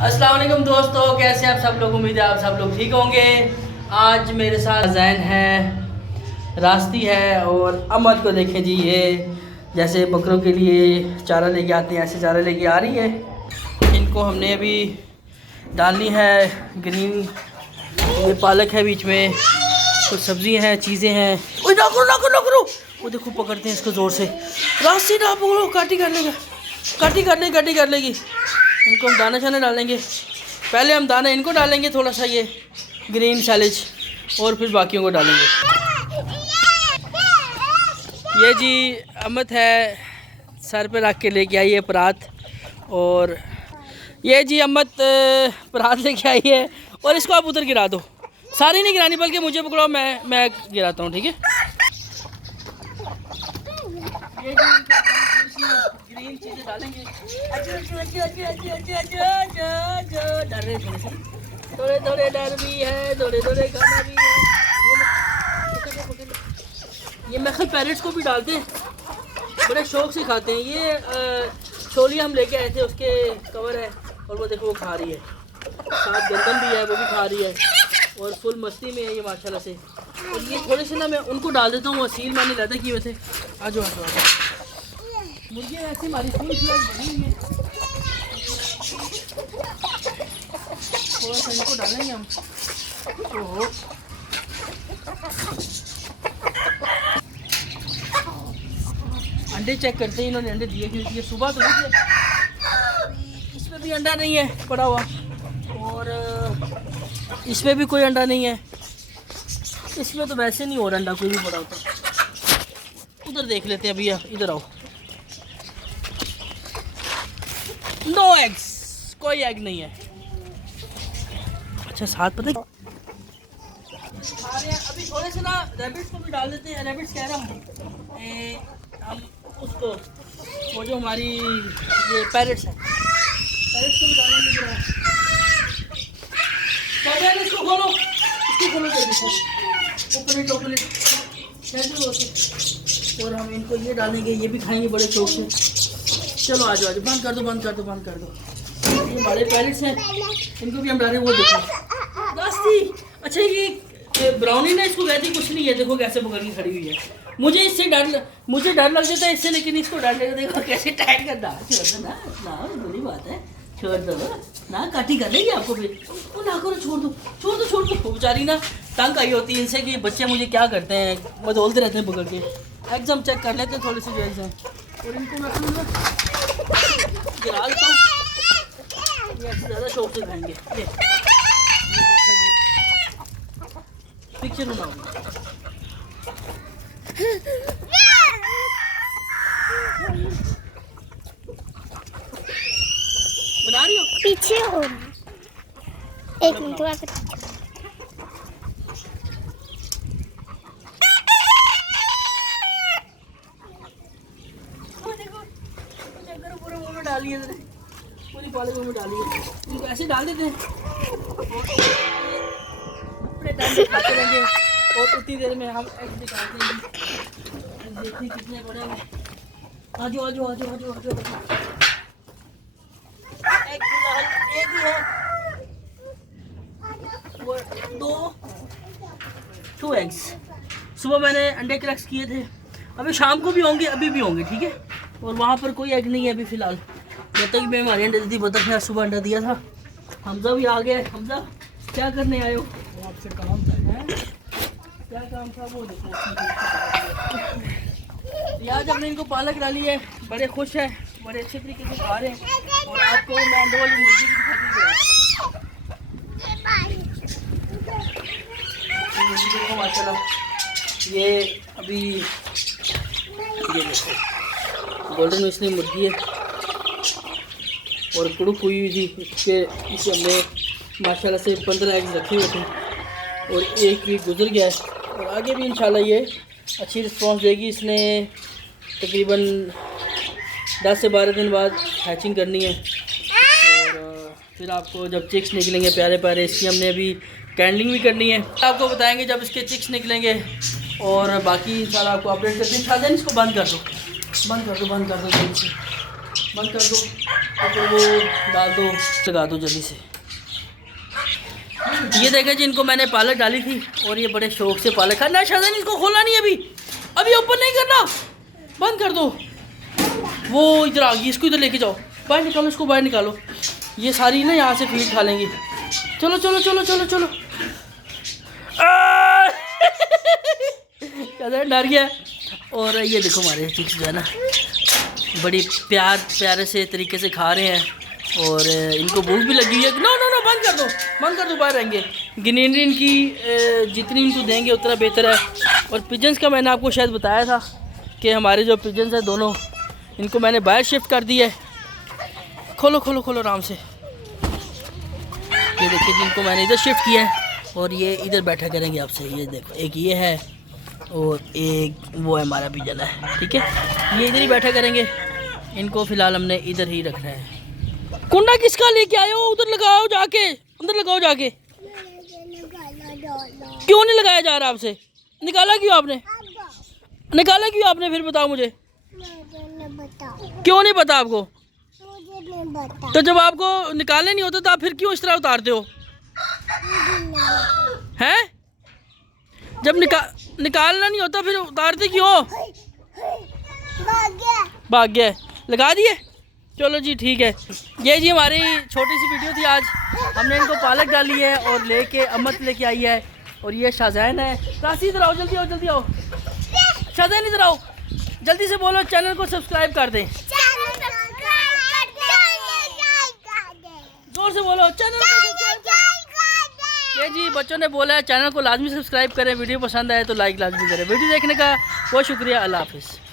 अस्सलाम वालेकुम दोस्तों, कैसे आप सब लोग। उम्मीद है आप सब लोग ठीक होंगे। आज मेरे साथ जैन है, रास्ती है और अमन को देखें जी। ये जैसे बकरों के लिए चारा लेके आते हैं ऐसे चारा लेके आ रही है। इनको हमने अभी डालनी है ग्रीन, ये पालक है, बीच में कुछ सब्ज़ियाँ हैं, चीज़ें हैं। ओए ना करो ना करो ना करो, वो देखो पकड़ते हैं इसको ज़ोर से। रास्ती ना पकड़ो, काटी कर लेगा, काटी कर लेगी। इनको हम दाना शाना डालेंगे। पहले हम दाना इनको डालेंगे थोड़ा सा, ये ग्रीन सैलेज, और फिर बाकियों को डालेंगे। ये जी अमत है, सर पे रख के लेके आई है परात। और ये जी अमत परात लेके आई है, और इसको आप उधर गिरा दो। सारी नहीं गिरानी, बल्कि मुझे पकड़ो, मैं गिराता हूँ, ठीक है। ये ग्रीन चीज़ें डालेंगे। डर रहे थोड़े डर भी है, थोड़े खाना भी है। ये महल पैरेट्स को भी डालते हैं, बड़े शौक से खाते हैं। ये छोलियाँ हम लेके आए थे, उसके कवर है, और वो देखो वो खा रही है। साथ गंदम भी है, वो भी खा रही है, और फुल मस्ती में है ये माशाल्लाह से। और ये थोड़े से ना मैं उनको डाल देता हूँ, असील मैंने लादा की वजह से। आ जाओ मुर्गियाँ ऐसे हमारी फुल फ्लैट बनी हुई है। थोड़ा सा इनको डालेंगे हम। ओहो, अंडे चेक करते हैं, इन्होंने अंडे दिए क्योंकि ये सुबह तो नहीं थे। इसमें भी अंडा नहीं है पड़ा हुआ, और इसमें भी कोई अंडा नहीं है। इसमें तो वैसे नहीं हो रहा अंडा कोई भी पड़ा होता। उधर देख लेते हैं भैया, इधर आओ। नो एग्स, कोई एग नहीं है। अच्छा साथ पता है अभी थोड़े से ना रैबिट्स को भी डाल देते हैं। रैबिट्स कह रहा हूँ हम उसको, वो जो हमारी ये पैरेट्स है, पैरेट्स को भी डालेंगे। इसको खोलो, जल्दी से, ओपन इट। और हम इनको ये डालेंगे, ये भी खाएंगे बड़े शौक से। चलो आ जाओ, बंद कर दो। ये हमारे पैरेट्स हैं, इनको भी हम डालें। वो देखो रास्ती। अच्छा ये ब्राउनी ने इसको कहती कुछ नहीं है, देखो कैसे पकड़ के खड़ी हुई है। मुझे डर लग जाता है इससे, लेकिन इसको डर लगता है। देखो कैसे टाइट कर रहा है। छोड़ दो ना, बुरी बात है, छोड़ दो ना, काटी कर लेंगे आपको फिर। वो ना करो, छोड़ दो। बेचारी ना तंग आई होती है इनसे कि बच्चे मुझे क्या करते हैं, बदौलते रहते हैं पकड़ के। एग्जाम चेक कर लेते हैं थोड़ी सी जेल से, और इनको मैं गिरा देता हूँ। ये ज़्यादा शौक से खाएंगे। ये पिक्चर बनाओ, बना रही हो पीछे हो। एक मिनट डालिए, पूरी पाले में डालिए। इनको ऐसे डाल देते हैं, अपने टाइम से खाते रहेंगे, और उतनी देर में हम एग निकालते हैं। देखिए कितने बड़े हैं। आ जाओ। एग फिलहाल एक ही है, वो टू एग्स। सुबह मैंने अंडे क्रैक्स किए थे, अभी शाम को भी होंगे, अभी भी होंगे, ठीक है। और वहाँ पर कोई एग नहीं है अभी फ़िलहाल। जब तक मैं हमारे अंडे दी बतख ने सुबह अंडा दिया था। हमजा भी आ गया। हमजा क्या करने आए हो? आपसे काम था। क्या काम था वो देखो। आज हमने इनको पालक डाली है, बड़े खुश है, बड़े अच्छे तरीके से खा रहे हैं। और आपको मैं अंडे वाली मुर्गी भी दिखा माशाल्लाह। ये अभी ये देखो गोल्डन इसलिए मुर्गी है, और कुड़ुक हुई थी इसे हमने माशाल्लाह से 15 एग्स रखे हुए थे, और एक वीक गुजर गया है, और आगे भी इंशाल्लाह ये अच्छी रिस्पांस देगी। इसने तकरीबन 10 से 12 दिन बाद हैचिंग करनी है, और फिर आपको जब चिक्स निकलेंगे प्यारे प्यारे, इसकी हमने अभी कैंडलिंग भी करनी है। आपको बताएंगे जब इसके चिक्स निकलेंगे, और बाकी इंशाल्लाह आपको अपडेट करते हैं। शायद इसको बंद कर दो जल्दी से। बंद कर दो, ऊपर वो डाल दो, लगा दो जल्दी से। ये देखें जी, इनको मैंने पालक डाली थी और ये बड़े शौक से पालक खा। ना शाहज़ैन, इसको खोलना नहीं अभी, अभी ओपन नहीं करना, बंद कर दो। वो इधर आ गई, इसको इधर लेके जाओ, बाहर निकालो, इसको बाहर निकालो। ये सारी ना यहाँ से फीड खा लेंगी। चलो चलो चलो चलो चलो। डर गया। और ये देखो हमारे चिक्स जो है ना, बड़ी प्यारे से तरीके से खा रहे हैं और इनको भूख भी लगी हुई है। नो नो नो, बंद कर दो, बंद कर दो, बाहर रहेंगे। ग्रीनरी इनकी जितनी इनको देंगे उतना बेहतर है। और पिजन्स का मैंने आपको शायद बताया था कि हमारे जो पिजन्स हैं दोनों, इनको मैंने बाहर शिफ्ट कर दिया है। खोलो खोलो खोलो आराम से। ये देखिए जिनको मैंने इधर शिफ्ट किया है और ये इधर बैठा करेंगे आपसे। ये देखो, एक ये है और एक वो है हमारा पिजन है, ठीक है। ये इधर ही बैठा करेंगे। इनको फ़िलहाल हमने इधर ही रखना है। कुंडा किसका लेके आए हो? उधर लगाओ जाके, अंदर लगाओ जाके। क्यों नहीं लगाया जा रहा आपसे? निकाला क्यों आपने? निकाला क्यों आपने? फिर बताओ मुझे, क्यों नहीं पता आपको? तो जब आपको निकालने नहीं होता तो आप फिर क्यों इस तरह उतारते हो? हैं? जब निकालना नहीं होता फिर उतारते क्यों? भाग गया। लगा दिए? चलो जी ठीक है। ये जी हमारी छोटी सी वीडियो थी आज। हमने इनको पालक डाली है और लेके अमत लेके आई है। और ये शाहज़ैन है। राशि इधर आओ, जल्दी आओ, जल्दी आओ। शाहज़ैन इधर आओ, जल्दी से बोलो चैनल को सब्सक्राइब कर दें। जोर से बोलो, चैनल को सब्सक्राइब कर दें। ये जी बच्चों ने बोला है चैनल को लाजमी सब्सक्राइब करें। वीडियो पसंद आए तो लाइक लाजमी करें। वीडियो देखने का बहुत शुक्रिया। अल्लाह हाफिज़।